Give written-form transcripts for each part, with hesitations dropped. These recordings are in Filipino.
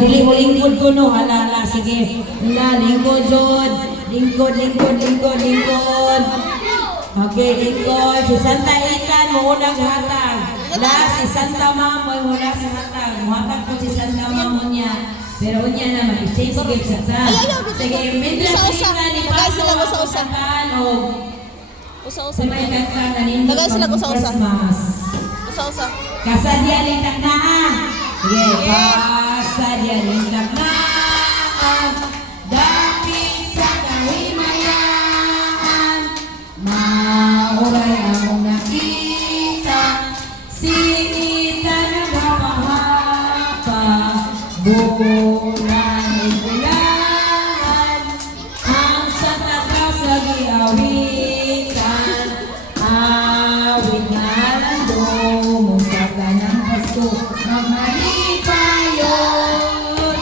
dili mo lingkod ko no, hala, sige. Lingkod, Jod. Lingkod. Okay, lingkod. Si Santa Itan, muunang hatag. Si Santa Mamoy, muna sa hatag. Muhatag po si Santa Mamoy niya. Pero niya naman, exchange gift sa sige, mientras sila ni Paso, usahan o sa may kanta na ninyo Christmas. Kasadya lintak na. Sige, kasadya lintak na. Dapit sa kahimayan, mauray ang nakita. Sinita na gapahapa, buko na may bulangan. Ang sa tatas lagi awitan, awit na lando, musaka ng Pasko, mamali pa yun.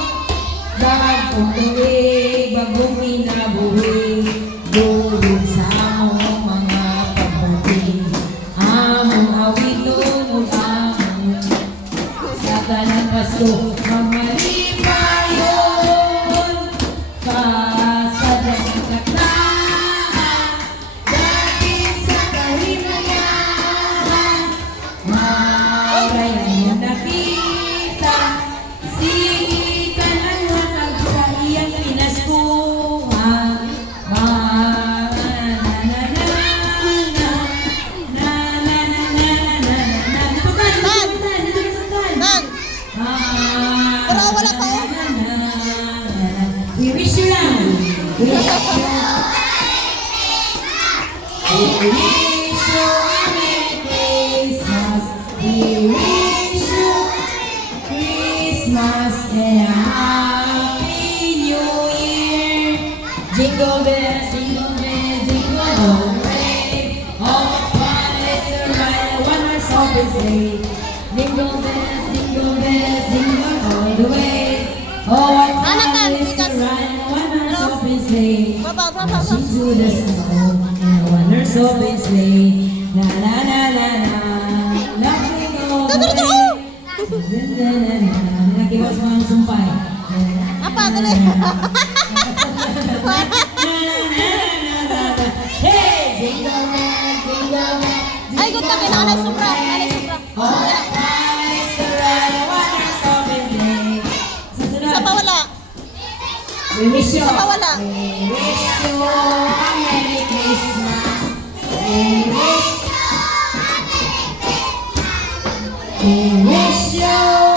Bagong tuwig, bagong inabuhi, dulog sa among mga pagbati. Among awit nun, among musaka ng Pasko, mamali pa yun. Kasadya ng katlaan, dapit sa kahimayan, mauray ang iyong nakita. Singitan ang hatag sa iyang pinaskuhan. We wish you lang. We wish you. We wish you a Merry Christmas. We wish you Christmas and a Happy New Year. Jingle bells, jingle all the way. All the fun is to ride one horse open sleigh. Jingle bells, jingle all the way. Oh, what fun is to ride one horse open sleigh. Dashing to the snow in a one horse open sleigh. La la la la la, laughing all the way. La la la la, nakiwas mo ang sumpay. Apa, tuloy. Hey, jingle bells, jingle bells. Ay, good kami. Nanay sobra. All the fun is to ride one horse open sleigh. Isa pa wala. We wish you. Isa pa wala. We wish you a Merry Christmas. We wish you